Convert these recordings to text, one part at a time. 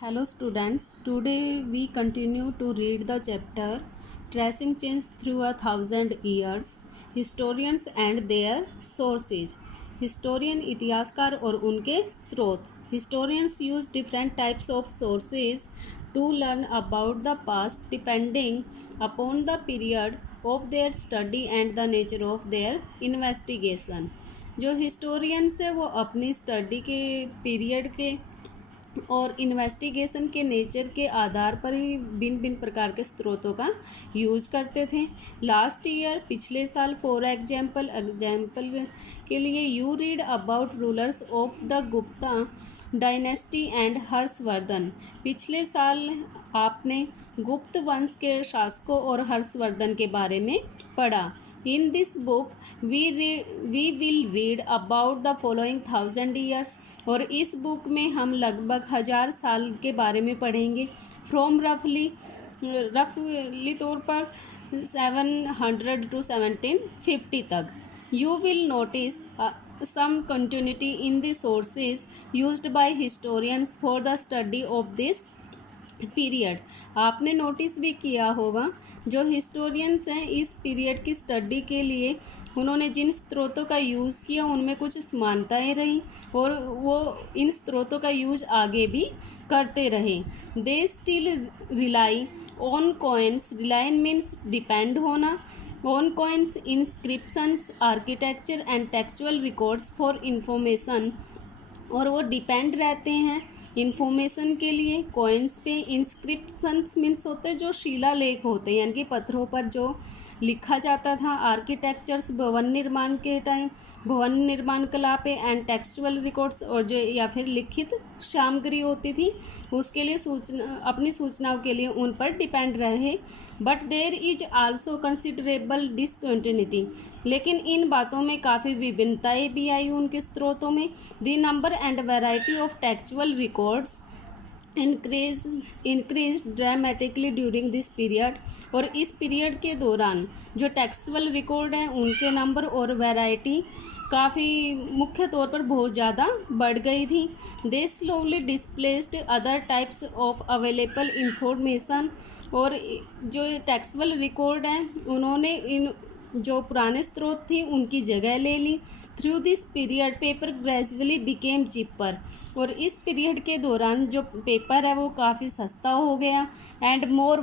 Hello students, today we continue to read the chapter Tracing Change Through 1,000 Years, Historians and Their Sources. Historian इतिहासकार और उनके स्रोत. Historians use different types of sources to learn about the past depending upon the period of their study and the nature of their investigation. जो historians है वो अपनी study के period के और इन्वेस्टिगेशन के नेचर के आधार पर ही भिन्न भिन्न प्रकार के स्रोतों का यूज़ करते थे. लास्ट ईयर पिछले साल फॉर एग्जाम्पल के लिए you read about rulers of the Gupta dynasty and Harshvardhan. पिछले साल आपने गुप्त वंश के शासकों और हर्षवर्धन के बारे में पढ़ा. In this book we will read about the following 1,000 years. और इस बुक में हम लगभग 1000 साल के बारे में पढ़ेंगे. फ्रॉम रफली तौर पर 700 to 1750 तक. You will notice some continuity in the sources used by historians for the study of this period. आपने नोटिस भी किया होगा जो हिस्टोरियंस हैं इस पीरियड की स्टडी के लिए उन्होंने जिन स्रोतों का यूज़ किया उनमें कुछ समानताएं रहीं और वो इन स्रोतों का यूज़ आगे भी करते रहे. They still rely on coins. Relying means depend होना. On coins, inscriptions, architecture and textual records for information. और वो डिपेंड रहते हैं इन्फॉर्मेशन के लिए कॉइन्स पे. इंस्क्रिप्शंस मीन्स होते हैं जो शिलालेख होते हैं यानी कि पत्थरों पर जो लिखा जाता था. आर्किटेक्चर्स, भवन निर्माण के टाइम भवन निर्माण कला पे. एंड टेक्सचुअल रिकॉर्ड्स, और जो या फिर लिखित सामग्री होती थी उसके लिए अपनी सूचनाओं के लिए उन पर डिपेंड रहे. But there is also considerable discontinuity. लेकिन इन बातों में काफ़ी विभिन्नताएं भी आई उनके स्रोतों में. The number and variety of textual records increase dramatically during this period. और इस पीरियड के दौरान जो टेक्सचुअल रिकॉर्ड हैं उनके नंबर और वैरायटी काफ़ी मुख्य तौर पर बहुत ज़्यादा बढ़ गई थी. They slowly displaced other types of available information. और जो टेक्सचुअल रिकॉर्ड हैं उन्होंने इन जो पुराने स्रोत थी उनकी जगह ले ली. Through this period paper gradually became cheaper. और इस पीरियड के दौरान जो पेपर है वो काफ़ी सस्ता हो गया. And more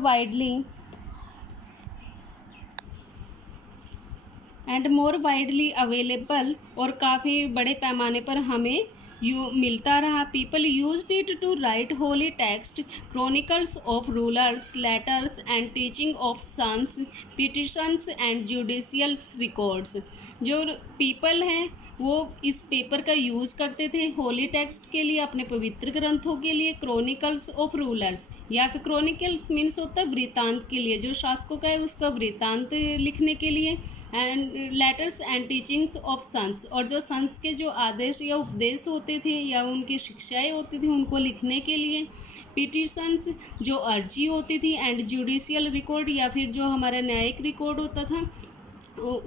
widely available. और काफ़ी बड़े पैमाने पर हमें मिलता रहा. People used it to write holy text, chronicles of rulers, letters and teaching of sons, petitions and judicial records. जो पीपल हैं वो इस पेपर का यूज़ करते थे होली टेक्स्ट के लिए, अपने पवित्र ग्रंथों के लिए. क्रॉनिकल्स ऑफ रूलर्स या फिर क्रॉनिकल्स मीन्स होता है वृत्तांत के लिए, जो शासकों का है उसका वृत्तांत लिखने के लिए. And letters and teachings of sons, और जो सन्स के जो आदेश या उपदेश होते थे या उनकी शिक्षाएं होती थी उनको लिखने के लिए. पिटिशंस जो अर्जी होती थी. एंड जुडिशियल रिकॉर्ड या फिर जो हमारा न्यायिक रिकॉर्ड होता था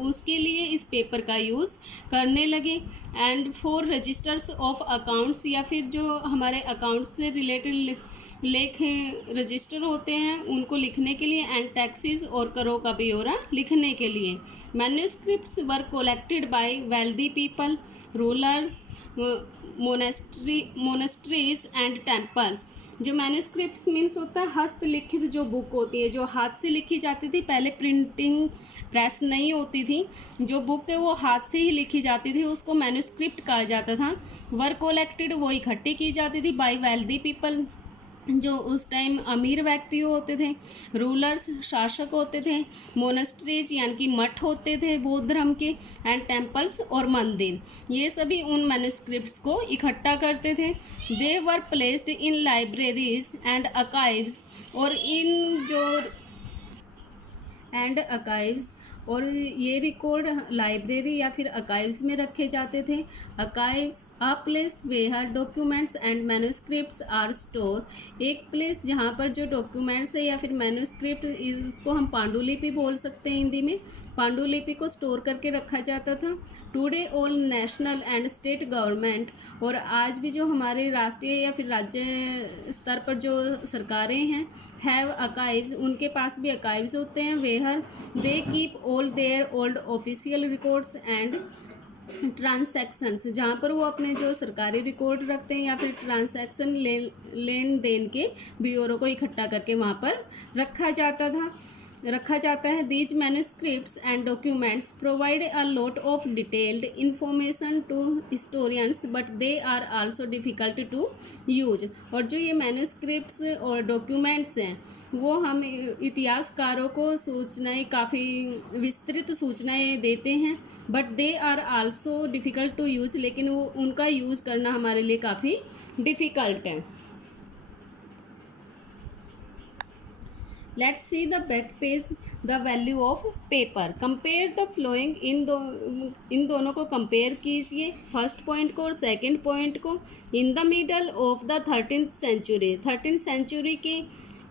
उसके लिए इस पेपर का यूज़ करने लगे. And for registers of accounts या फिर जो हमारे अकाउंट्स से रिलेटेड लेख रजिस्टर होते हैं उनको लिखने के लिए. एंड टैक्सेस और करों का ब्यौरा लिखने के लिए. Manuscripts were collected by wealthy people, rulers, monasteries and temples. जो मैन्यूस्क्रिप्ट्स मीन्स होता है हस्तलिखित जो बुक होती है जो हाथ से लिखी जाती थी. पहले प्रिंटिंग प्रेस नहीं होती थी, जो बुक है वो हाथ से ही लिखी जाती थी, उसको मैन्यूस्क्रिप्ट कहा जाता था. वर कलेक्टेड वो इकट्ठी की जाती थी बाय वेल्दी पीपल जो उस टाइम अमीर व्यक्ति होते थे. रूलर्स शासक होते थे. मोनेस्ट्रीज यानी कि मठ होते थे बौद्ध धर्म के. एंड टेम्पल्स और मंदिर, ये सभी उन मैन्यूस्क्रिप्ट्स को इकट्ठा करते थे. They were placed in libraries and archives. और और ये रिकॉर्ड लाइब्रेरी या फिर आर्काइव्स में रखे जाते थे. archives, a place where documents and manuscripts are stored. एक प्लेस जहाँ पर जो डॉक्यूमेंट्स है या फिर मैन्यूस्क्रिप्ट, इसको हम पांडुलिपि बोल सकते हैं हिंदी में, पांडुलिपि को स्टोर करके रखा जाता था. Today all national and state government, और आज भी जो हमारे राष्ट्रीय या फिर राज्य स्तर पर जो सरकारें हैं, हैव archives, उनके पास भी archives होते हैं. Where they keep all their old official records and transactions, जहाँ पर वो अपने जो सरकारी रिकॉर्ड रखते हैं या फिर ट्रांसैक्शन लेन देन के ब्यूरो को इकट्ठा करके वहाँ पर रखा जाता है. These manuscripts and documents provide a lot of detailed information to historians but they are also difficult to use. और जो ये मैन्यूस्क्रिप्ट्स और डॉक्यूमेंट्स हैं वो हम इतिहासकारों को सूचनाएं, काफ़ी विस्तृत सूचनाएं देते हैं, but they are also difficult to use, लेकिन वो उनका यूज़ करना हमारे लिए काफ़ी डिफ़िकल्ट है. Let's see the back page, the value of paper. Compare the following, इन दोनों को कंपेयर कीजिए, फर्स्ट पॉइंट को और सेकंड पॉइंट को. In the middle of the 13th century, 13th century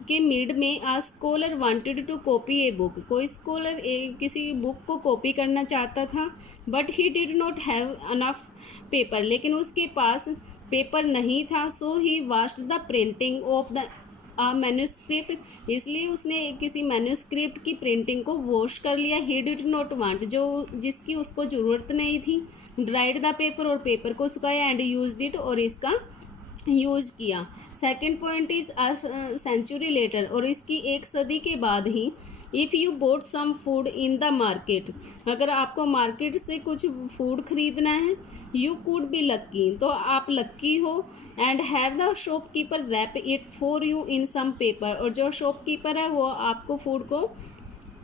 के मिड में a scholar wanted to copy a book, कोई scholar किसी बुक को कॉपी करना चाहता था, but he did not have enough paper, लेकिन उसके पास पेपर नहीं था. So he washed the printing of the manuscript, इसलिए उसने किसी मैन्यूस्क्रिप्ट की प्रिंटिंग को वॉश कर लिया. ही डिड नॉट वांट, जिसकी उसको ज़रूरत नहीं थी. ड्राइड द पेपर, और पेपर को सुखाया. एंड यूज्ड इट, और इसका यूज़ किया. Second point is a century later, और इसकी एक सदी के बाद ही, if you bought some food in the market, अगर आपको मार्केट से कुछ फूड खरीदना है, यू कुड बी लक्की, तो आप लक्की हो. And have the shopkeeper wrap it for you in some paper, और जो शॉपकीपर है वो आपको फूड को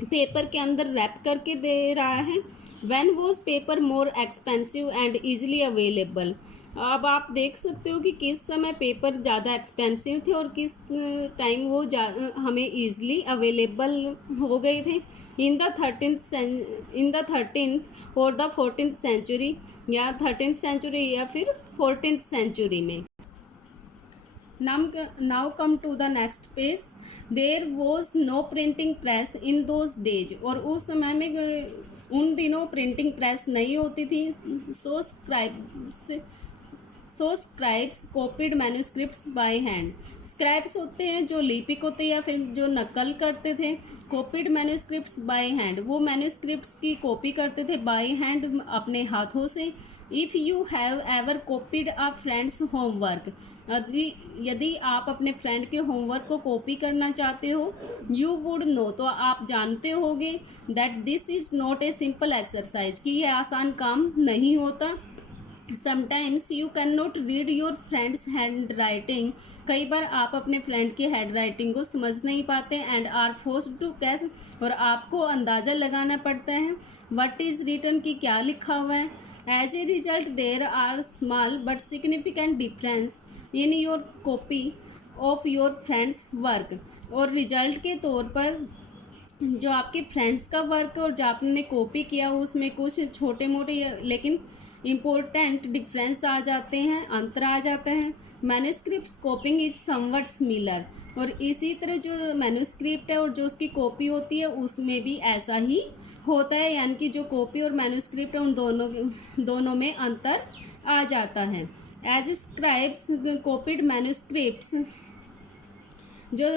पेपर के अंदर रैप करके दे रहा है. When was paper more expensive and easily available, अब आप देख सकते हो कि किस समय पेपर ज़्यादा एक्सपेंसिव थे और किस टाइम वो हमें ईजिली अवेलेबल हो गए थे. इन द 13th और द 14th सेंचुरी, या 13th सेंचुरी या फिर 14th सेंचुरी में. Now come to the next page. There was no printing press in those days, और उस समय में उन दिनों प्रिंटिंग प्रेस नहीं होती थी. So scribes copied manuscripts by hand, scribes होते हैं जो लिपिक होते हैं या फिर जो नकल करते थे. कॉपीड मैन्यूस्क्रिप्ट्स बाय हैंड, वो मैन्यूस्क्रिप्ट्स की कॉपी करते थे बाय हैंड, अपने हाथों से. If you have ever copied a friends homework, यदि आप अपने फ्रेंड के होमवर्क को कॉपी करना चाहते हो, यू वुड नो, तो आप जानते होगे, that this is not a simple exercise, कि यह आसान काम नहीं होता. Sometimes you can not read your friends hand writing, कई बार आप अपने फ्रेंड की हैंड राइटिंग को समझ नहीं पाते. एंड आर फोर्स्ड टू कैस, और आपको अंदाज़ा लगाना पड़ता है व्हाट इज़ रिटन, की क्या लिखा हुआ है. As a result there are small but significant difference in your copy of your friends work, और रिजल्ट के तौर पर जो आपके फ्रेंड्स का वर्क और जो आपने कॉपी किया उसमें कुछ छोटे मोटे लेकिन इम्पोर्टेंट डिफरेंस आ जाते हैं, अंतर आ जाता है. मैन्यूस्क्रिप्ट कॉपिंग इज समवट सिमिलर, और इसी तरह जो मैन्यूस्क्रिप्ट है और जो उसकी कॉपी होती है उसमें भी ऐसा ही होता है, यानी कि जो कॉपी और मैन्यूस्क्रिप्ट है उन दोनों में अंतर आ जाता है. एज स्क्राइब्स कॉपीड मैन्यूस्क्रिप्ट्स, जो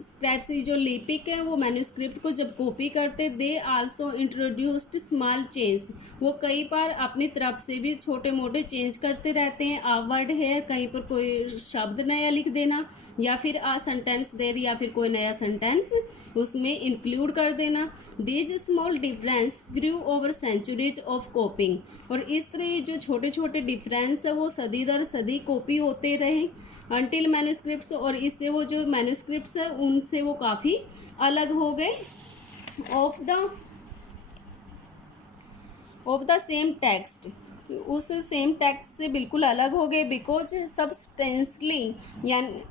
स्क्राइब्स जो लिपिक हैं वो मैन्यूस्क्रिप्ट को जब कॉपी करते, they also introduced small change, वो कई बार अपनी तरफ से भी छोटे मोटे चेंज करते रहते हैं. आ वर्ड है, कहीं पर कोई शब्द नया लिख देना, या फिर आ सेंटेंस देर, या फिर कोई नया सेंटेंस उसमें इंक्लूड कर देना. These small difference grew over centuries of copying, और इस तरह जो छोटे छोटे डिफरेंस है वो सदी दर सदी कॉपी होते रहे अनटिल मैन्यूस्क्रिप्ट्स, और इससे वो जो मैन्यूस्क्रिप्ट्स है उनसे वो काफ़ी अलग हो गए. ऑफ द सेम टेक्स्ट, उस सेम टेक्स्ट से बिल्कुल अलग हो गए, बिकॉज सब्सटेंसली यानी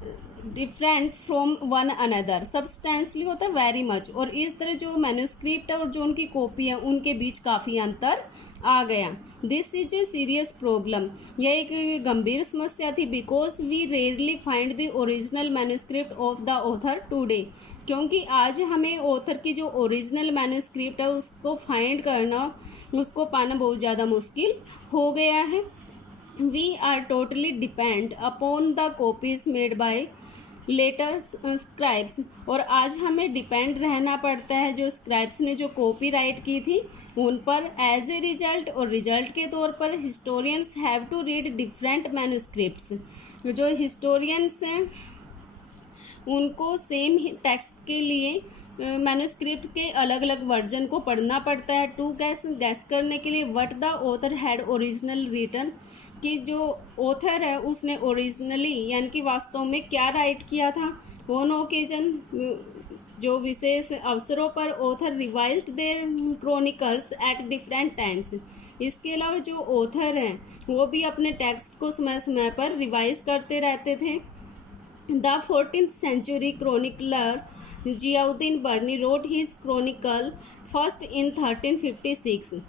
डिफरेंट फ्रॉम वन अनदर। सब्सटेंसली होता है वेरी मच, और इस तरह जो मैन्यूस्क्रिप्ट है और जो उनकी कॉपी है उनके बीच काफ़ी अंतर आ गया। This is a serious problem, यह एक गंभीर समस्या थी, because we rarely find the original manuscript of the author today, क्योंकि आज हमें ऑथर की जो ओरिजिनल मैन्यूस्क्रिप्ट है उसको फाइंड करना, उसको पाना बहुत ज़्यादा मुश्किल हो गया है। We are totally depend upon the copies made by later scribes, और आज हमें डिपेंड रहना पड़ता है जो स्क्राइब्स ने जो कॉपी राइट की थी उन पर। एज ए रिजल्ट, और रिजल्ट के तौर पर historians have to read different manuscripts. जो हिस्टोरियंस हैं उनको सेम टेक्स्ट के लिए मैन्यूस्क्रिप्ट के अलग अलग वर्जन को पढ़ना पड़ता है, टू गैस करने के लिए what the author had original written, कि जो ऑथर है उसने ओरिजिनली यानी कि वास्तव में क्या राइट किया था। ऑन ओकेजन, जो विशेष अवसरों पर author revised their chronicles at different times. इसके अलावा जो ऑथर हैं वो भी अपने टेक्स्ट को समय समय पर रिवाइज करते रहते थे। The 14th century chronicler Ziauddin Barni wrote his chronicle first in 1356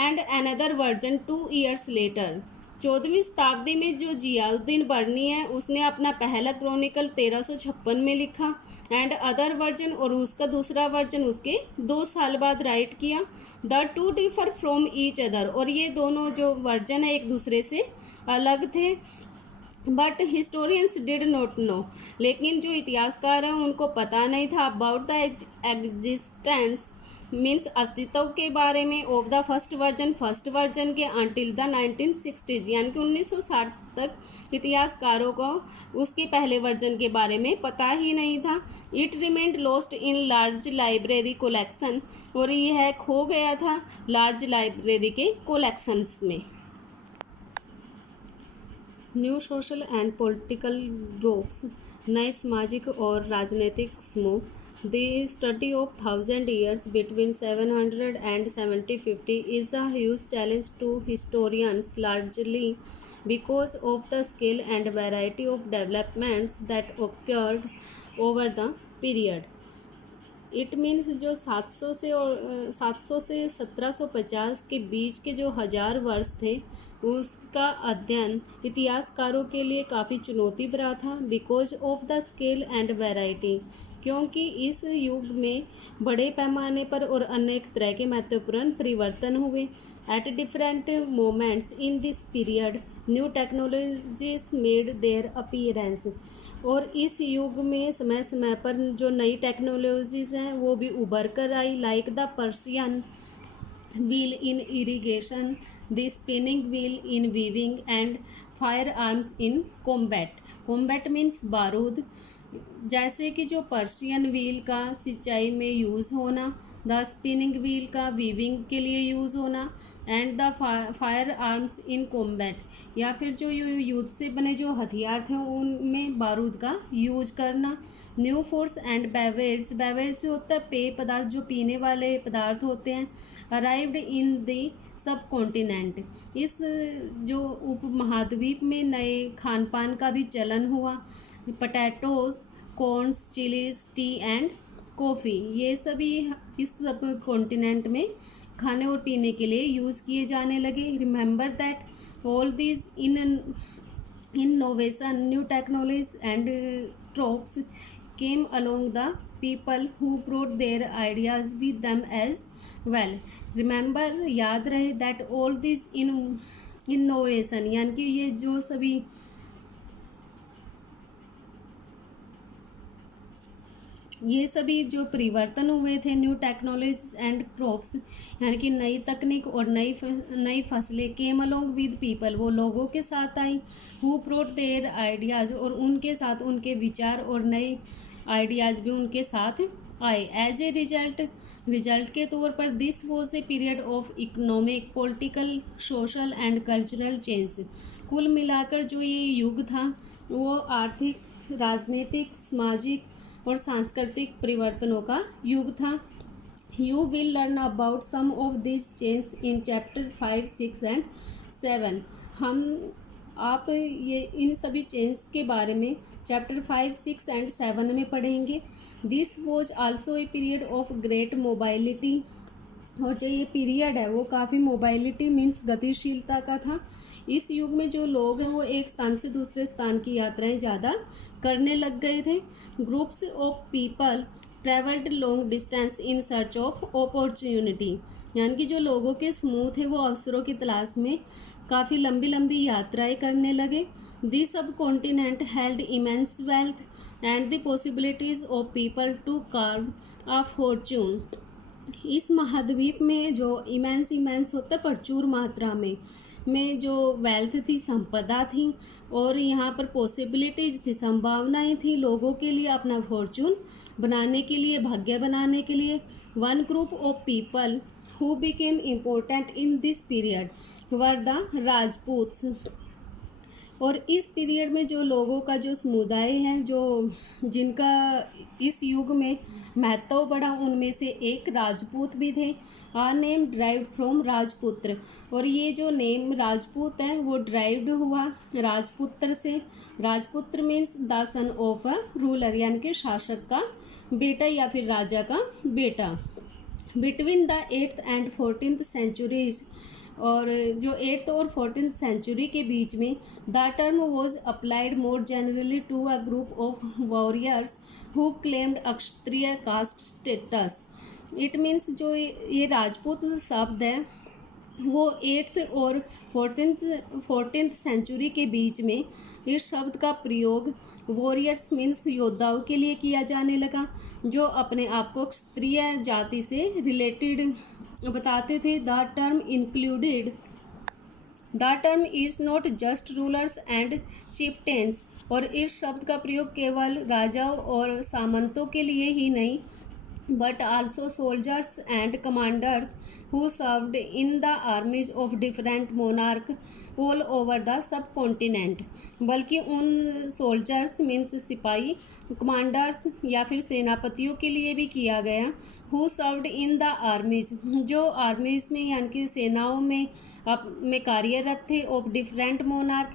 and another version 2 years later. 14वीं शताब्दी में जो जियाउद्दीन बर्नी है उसने अपना पहला क्रॉनिकल 1356 में लिखा, एंड अदर वर्जन, और उसका दूसरा वर्जन उसके 2 साल बाद राइट किया। The two differ from each other, और ये दोनों जो वर्जन है एक दूसरे से अलग थे। But historians did not know, लेकिन जो इतिहासकार हैं उनको पता नहीं था अबाउट द एग्जिस्टेंस मीन्स अस्तित्व के बारे में ऑफ द फर्स्ट वर्जन के अंटिल द 1960s, यानी कि 1960 तक इतिहासकारों को उसके पहले वर्जन के बारे में पता ही नहीं था। It remained lost in large library collection, और यह खो गया था लार्ज लाइब्रेरी के कोलेक्शंस में। New social and political groups, नए सामाजिक और राजनीतिक समूह। The study of 1000 years between 700 and 750 is a huge challenge to historians, largely because of the scale and variety of developments that occurred over the period. It means जो 700 से 1750 के बीच के जो 1000 वर्ष थे उसका अध्ययन इतिहासकारों के लिए काफ़ी चुनौती भरा था, because of the scale and variety, क्योंकि इस युग में बड़े पैमाने पर और अनेक तरह के महत्वपूर्ण परिवर्तन हुए। At different moments in this period new technologies made their appearance, और इस युग में समय समय पर जो नई टेक्नोलॉजीज़ हैं वो भी उभर कर आई, like the Persian wheel in irrigation, the spinning wheel in weaving, and firearms in combat. Combat means बारूद, जैसे कि जो पर्शियन व्हील का सिंचाई में यूज़ होना, द स्पिनिंग व्हील का वीविंग के लिए यूज़ होना, and the fire arms in combat, या फिर जो युद्ध से बने जो हथियार थे उनमें बारूद का यूज करना। New foods and beverage, beverage होता है पेय पदार्थ, जो पीने वाले पदार्थ होते हैं। Arrived in the sub continent, इस जो उपमहाद्वीप में नए खान पान का भी चलन हुआ। Potatoes, corns, chillies, T and coffee, ये सभी इस सब कॉन्टिनेंट में खाने और पीने के लिए यूज़ किए जाने लगे। Remember that all this innovation, new technologies and tropes came along the people who brought their ideas with them as well. Remember, याद रहे that all this innovation, यानी कि ये जो सभी जो परिवर्तन हुए थे, न्यू टेक्नोलॉजीज एंड क्रॉप्स, यानी कि नई तकनीक और नई फसलें, केम अलोंग विद पीपल, वो लोगों के साथ आई, हु ब्रॉट देयर आइडियाज़, और उनके साथ उनके विचार और नए आइडियाज़ भी उनके साथ आए। एज ए रिजल्ट के तौर पर this was a period of economic, political, social and cultural change. कुल मिलाकर जो ये युग था वो आर्थिक, राजनीतिक, सामाजिक और सांस्कृतिक परिवर्तनों का युग था। You will learn about some of this change in chapter 5, 6 and 7 हम आप ये इन सभी चेंज के बारे में चैप्टर 5, 6 एंड 7 में पढ़ेंगे। This was also a period of great mobility, और जो ये पीरियड है वो काफ़ी मोबाइलिटी मीन्स गतिशीलता का था। इस युग में जो लोग हैं वो एक स्थान से दूसरे स्थान की यात्राएं ज़्यादा करने लग गए थे। Groups of people travelled long distance in search of opportunity, यानी कि जो लोगों के समूह थे वो अवसरों की तलाश में काफ़ी लंबी लंबी यात्राएं करने लगे। This subcontinent held immense wealth and the possibilities of people to carve a fortune. इस महाद्वीप में जो इमेंस होता है प्रचुर मात्रा में जो वेल्थ थी, संपदा थी, और यहाँ पर पॉसिबिलिटीज़ थी, संभावनाएं थी लोगों के लिए अपना फॉर्चून बनाने के लिए, भाग्य बनाने के लिए। One group of people who became important in this period were the Rajputs. और इस पीरियड में जो लोगों का जो समुदाय है, जो जिनका इस युग में महत्व बढ़ा, उनमें से एक राजपूत भी थे। आ नेम ड्राइव्ड फ्रॉम राजपुत्र, और ये जो नेम राजपूत है वो ड्राइव्ड हुआ राजपुत्र से। राजपुत्र means the son of a ruler, यानी कि शासक का बेटा या फिर राजा का बेटा। Between the 8th and 14th centuries, और जो 8th और 14th सेंचुरी के बीच में the term was applied more generally to a group of warriors who claimed Kshatriya caste status. It means जो ये राजपूत शब्द है वो 8th और 14th सेंचुरी के बीच में इस शब्द का प्रयोग वॉरियर्स मीन्स योद्धाओं के लिए किया जाने लगा, जो अपने आप को क्षत्रिय जाति से रिलेटेड बताते थे। The term is not just rulers and chieftains, और इस शब्द का प्रयोग केवल राजाओं और सामंतों के लिए ही नहीं, but also soldiers and commanders who served in the armies of different monarchs all over the subcontinent। बल्कि उन सोल्जर्स मीन्स सिपाही, कमांडर्स या फिर सेनापतियों के लिए भी किया गया। who served in the armies, जो आर्मीज में यानी कि सेनाओं में कार्यरत थे। ऑफ डिफरेंट मोनार्क,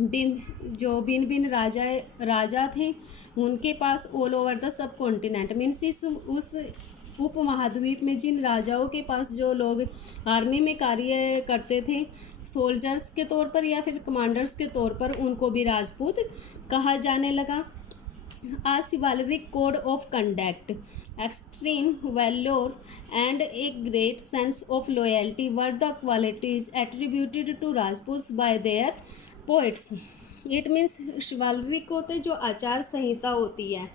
जो भिन्न भिन्न राजा थे उनके पास। All over the subcontinent means उस उपमहाद्वीप में जिन राजाओं के पास जो लोग आर्मी में कार्य करते थे सोल्जर्स के तौर पर या फिर कमांडर्स के तौर पर, उनको भी राजपूत कहा जाने लगा। A chivalric code of conduct, extreme valor and a great sense of loyalty were the qualities attributed to Rajputs by their poets। It means chivalric होते जो आचार संहिता होती है,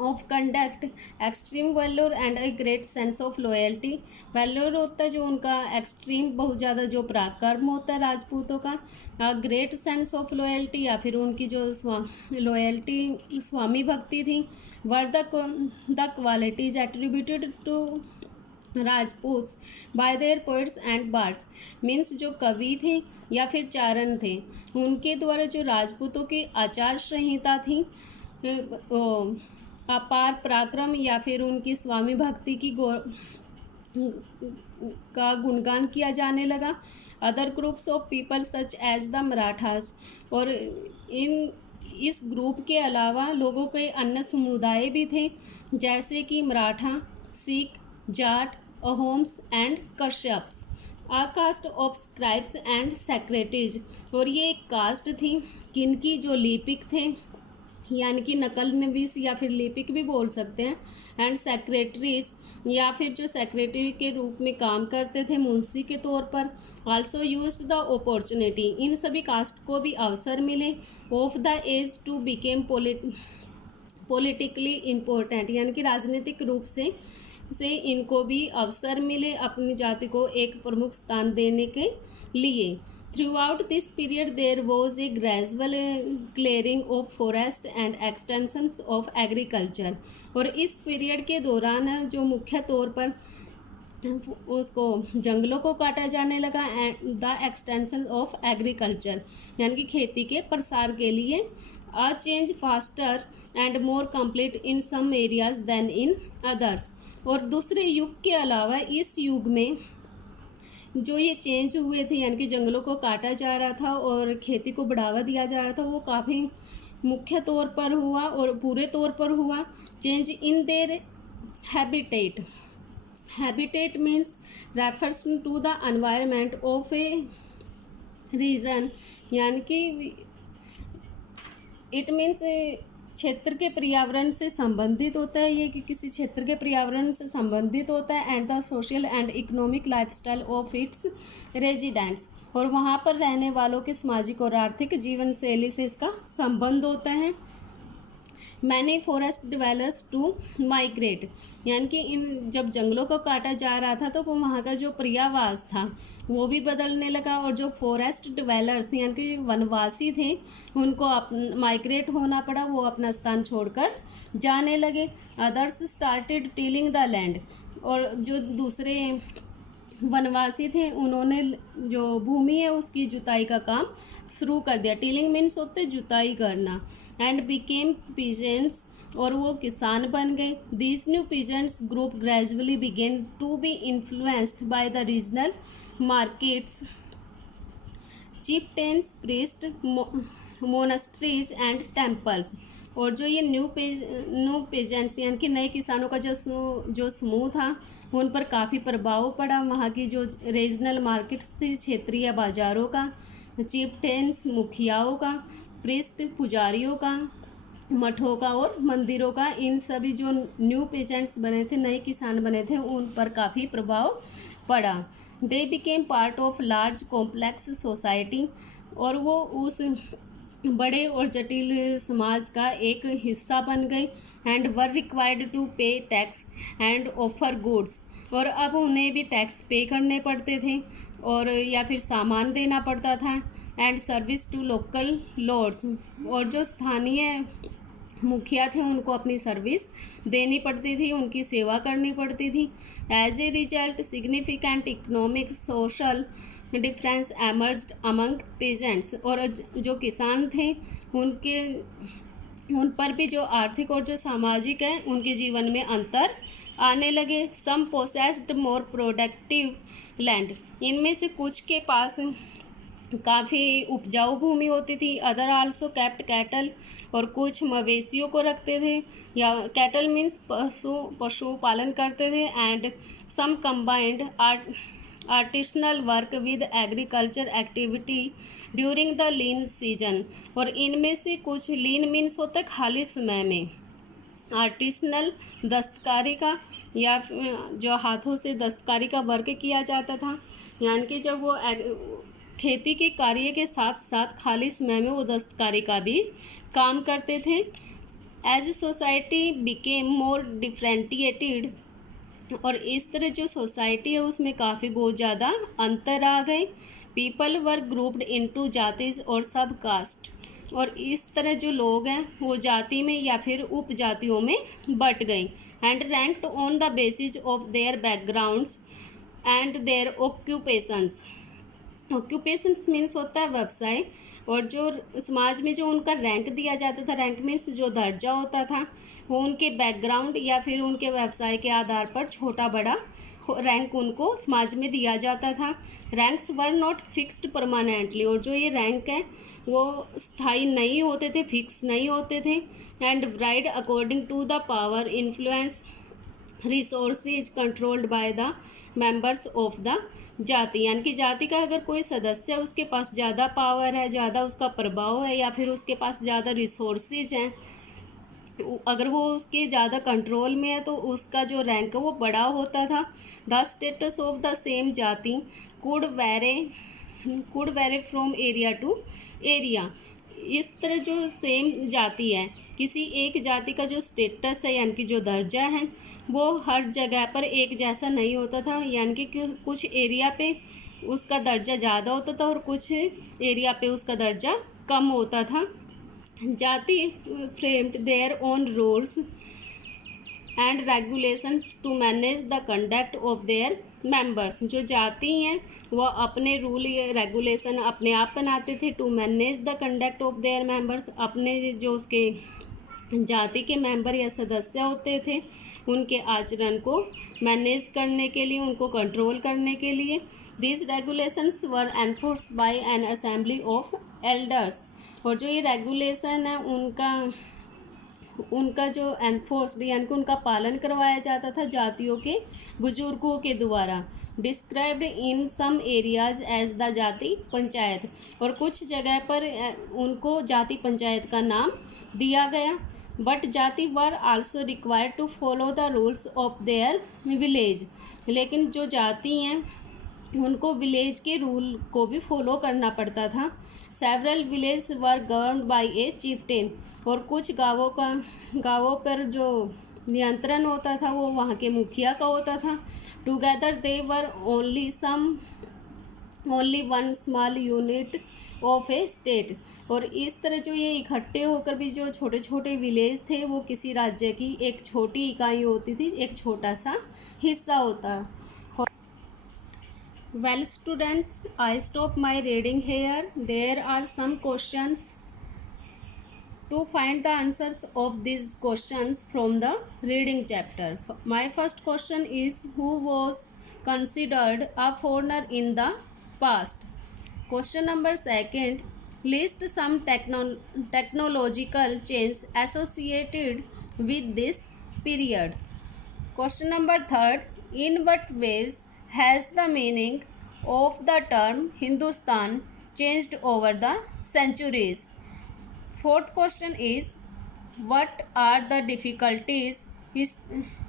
of conduct, extreme valour and a great sense of loyalty. Valour होता है जो उनका एक्सट्रीम बहुत ज़्यादा जो पराक्रम होता है राजपूतों का। ग्रेट सेंस ऑफ लॉयल्टी या फिर उनकी जो लॉयल्टी स्वामी भक्ति थी। Were the qualities attributed to Rajputs by their poets and bards, means जो कवि थे या फिर चारण थे उनके द्वारा जो राजपूतों की आचार संहिता थी, अपार पराक्रम या फिर उनकी स्वामी भक्ति की का गुणगान किया जाने लगा। Other groups of people such as the Marathas, और इस ग्रुप के अलावा लोगों के अन्य समुदाय भी थे जैसे कि Maratha, Sikh, Jat, Ahoms and Kashyaps. A caste of scribes and secretaries, और ये एक कास्ट थी किनकी, जो लिपिक थे यानी कि नकल नवीस या फिर लिपिक भी बोल सकते हैं, एंड सेक्रेटरीज या फिर जो सेक्रेटरी के रूप में काम करते थे मुंशी के तौर पर। आल्सो यूज्ड द अपॉर्चुनिटी, इन सभी कास्ट को भी अवसर मिले। Of the age to became politically important, यानी कि राजनीतिक रूप से इनको भी अवसर मिले अपनी जाति को एक प्रमुख स्थान देने के लिए। Throughout this period there was a gradual clearing of forest and extensions of agriculture, और इस पीरियड के दौरान जो मुख्य तौर पर उसको जंगलों को काटा जाने लगा, द एक्सटेंशन ऑफ एग्रीकल्चर यानी कि खेती के प्रसार के लिए। A change faster and more complete in some areas than in others, और दूसरे युग के अलावा इस युग में जो ये चेंज हुए थे, यानी कि जंगलों को काटा जा रहा था और खेती को बढ़ावा दिया जा रहा था, वो काफ़ी मुख्य तौर पर हुआ और पूरे तौर पर हुआ। Change in their habitat, habitat means refers to the environment of a region, यानी कि इट मीन्स क्षेत्र के पर्यावरण से संबंधित होता है ये, कि किसी क्षेत्र के पर्यावरण से संबंधित होता है। And the social and economic lifestyle of its residents, और वहाँ पर रहने वालों के सामाजिक और आर्थिक जीवन शैली से इसका संबंध होता है। Many forest dwellers to migrate, यानी कि इन जब जंगलों को काटा जा रहा था तो वहाँ का जो पर्यावास था वो भी बदलने लगा, और जो फॉरेस्ट डिवेलर्स यानी कि वनवासी थे उनको माइग्रेट होना पड़ा, वो अपना स्थान छोड़कर जाने लगे। Others started tilling the land, और जो दूसरे वनवासी थे उन्होंने जो भूमि है उसकी जुताई का काम शुरू कर दिया। टिलिंग मीन्स होते जुताई करना। एंड बिकेम पीजेंट्स, और वो किसान बन गए। This new peasants group gradually began to be influenced by the regional markets, chieftains, priest, monasteries and temples. और जो ये न्यू पेजेंट्स यानी कि नए किसानों का जो समूह था उन पर काफ़ी प्रभाव पड़ा। वहाँ की जो रीजनल मार्केट्स थी, क्षेत्रीय बाज़ारों का, चिफ्टेन्स मुखियाओं का, प्रीस्ट पुजारियों का, मठों का और मंदिरों का, इन सभी जो न्यू पेजेंट्स बने थे, नए किसान बने थे, उन पर काफ़ी प्रभाव पड़ा। They became part of large complex society, और वो उस बड़े और जटिल समाज का एक हिस्सा बन गए। एंड वर रिक्वायर्ड टू पे टैक्स एंड ऑफर गुड्स, और अब उन्हें भी टैक्स पे करने पड़ते थे और या फिर सामान देना पड़ता था। And service to local lords, और जो स्थानीय मुखिया थे उनको अपनी सर्विस देनी पड़ती थी, उनकी सेवा करनी पड़ती थी। As a result significant economic social difference emerged among peasants, और जो किसान थे उन पर भी जो आर्थिक और जो सामाजिक है उनके जीवन में अंतर आने लगे। सम पोसेस्ड मोर प्रोडक्टिव लैंड, इनमें से कुछ के पास काफ़ी उपजाऊ भूमि होती थी। अदर आल्सो कैप्ट कैटल, और कुछ मवेशियों को रखते थे, या कैटल मीन्स पशु पालन करते थे। And some combined artisanal work with agriculture activity during the lean season, और इनमें से कुछ लीन मीन्स होता है खाली समय में, आर्टिसनल दस्तकारी का या जो हाथों से दस्तकारी का वर्क किया जाता था, यानी कि जब वो खेती के कार्य के साथ साथ खाली समय में वो दस्तकारी का भी काम करते थे। As society became more differentiated, और इस तरह जो सोसाइटी है उसमें काफ़ी बहुत ज़्यादा अंतर आ गए। पीपल वर ग्रुप्ड इनटू जातिज और सब कास्ट, और इस तरह जो लोग हैं वो जाति में या फिर उपजातियों में बट गए। And ranked on the basis of their backgrounds and their occupations, occupations means होता है व्यवसाय, और जो समाज में जो उनका रैंक दिया जाता था, रैंक मीन्स जो दर्जा होता था, वो उनके बैकग्राउंड या फिर उनके व्यवसाय के आधार पर छोटा बड़ा रैंक उनको समाज में दिया जाता था। Ranks were not fixed permanently, और जो ये रैंक है वो स्थायी नहीं होते थे, फिक्स नहीं होते थे। And varied according to the power influence resources controlled by the members of the jati, यानी कि जाति का अगर कोई सदस्य उसके पास ज़्यादा पावर है, ज़्यादा उसका प्रभाव है, या फिर उसके पास ज़्यादा रिसोर्सेज हैं, अगर वो उसके ज़्यादा कंट्रोल में है तो उसका जो रैंक है वो बड़ा होता था। The status of the same jati could vary from area to area, इस तरह जो सेम जाति है, किसी एक जाति का जो स्टेटस है यानी कि जो दर्जा है वो हर जगह पर एक जैसा नहीं होता था, यानी कि कुछ एरिया पे उसका दर्जा ज़्यादा होता था और कुछ एरिया पे उसका दर्जा कम होता था। Jati framed their own rules and regulations to manage the conduct of their members, जो जाति हैं वह अपने रूल रेगुलेशन अपने आप बनाते थे। To manage the conduct of their members, अपने जो उसके जाति के मेंबर या सदस्य होते थे, उनके आचरण को मैनेज करने के लिए, उनको कंट्रोल करने के लिए। This regulations were enforced by an assembly of elders. और जो ये रेगुलेशन है उनका जो एनफोर्स्ड यानी कि उनका पालन करवाया जाता था जातियों के बुजुर्गों के द्वारा। Described in some areas as the jati panchayat. और कुछ जगह पर उनको जाति पंचायत का नाम दिया गया। But jati were also required to follow the rules of their village. लेकिन जो जाति हैं उनको विलेज के रूल को भी फॉलो करना पड़ता था। Several village were governed by a chieftain. और कुछ गांवों पर जो नियंत्रण होता था वो वहाँ के मुखिया का होता था। Together they were only one small unit of A state. और इस तरह जो ये इकट्ठे होकर भी जो छोटे छोटे विलेज थे वो किसी राज्य की एक छोटी इकाई होती थी, एक छोटा सा हिस्सा होता। Well students, I stop my reading here. There are some questions. To find the answers of these questions from the reading chapter. My first question is, who was considered a foreigner in the past? Question number second, list some technological changes associated with this period. Question number third, in what ways has the meaning of the term Hindustan changed over the centuries? Fourth question is, what are the difficulties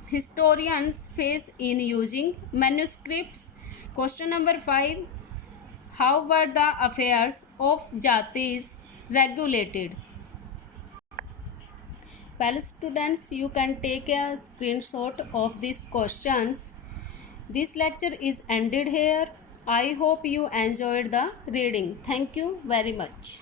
historians face in using manuscripts? Question number 5, how were the affairs of jatis regulated? Well students, you can take a screenshot of these questions. This lecture is ended here. I hope you enjoyed the reading. Thank you very much.